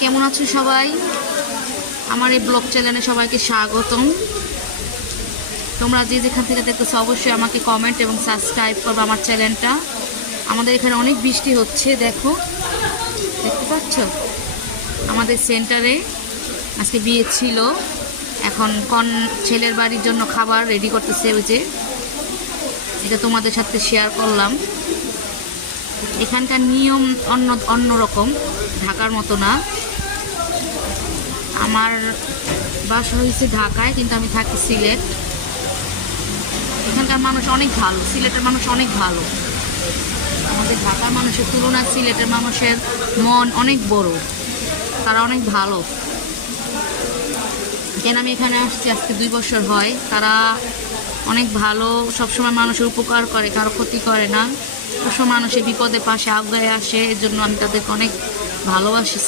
কেমন আছো সবাই? আমার এই ব্লগ চ্যানেলে সবাইকে স্বাগতম। তোমরা যে যেখান থেকে দেখতেছো অবশ্যই আমাকে কমেন্ট এবং সাবস্ক্রাইব করবে আমার চ্যানেলটা। আমাদের এখানে অনেক বৃষ্টি হচ্ছে, দেখো, দেখতে পাচ্ছ? আমাদের সেন্টারে আজকে বিয়ে ছিল, এখন ছেলের বাড়ির জন্য খাবার রেডি করতেছে। ওই যে এটা তোমাদের সাথে শেয়ার করলাম। এখানকার নিয়ম অন্যরকম, ঢাকার মতো না। আমার বাসা হয়েছে ঢাকায়, কিন্তু আমি থাকি সিলেট। এখানকার মানুষ অনেক ভালো, সিলেটের মানুষ অনেক ভালো। আমাদের ঢাকার মানুষের তুলনায় সিলেটের মানুষের মন অনেক বড়, তারা অনেক ভালো। কেন আমি এখানে আসছি আজকে 2 বছর হয়। তারা অনেক ভালো, সবসময় মানুষের উপকার করে, কারো ক্ষতি করে না। সবসময় মানুষের বিপদে পাশে আগায় আসে, এর জন্য আমি তাদেরকে অনেক ভালোবাসি।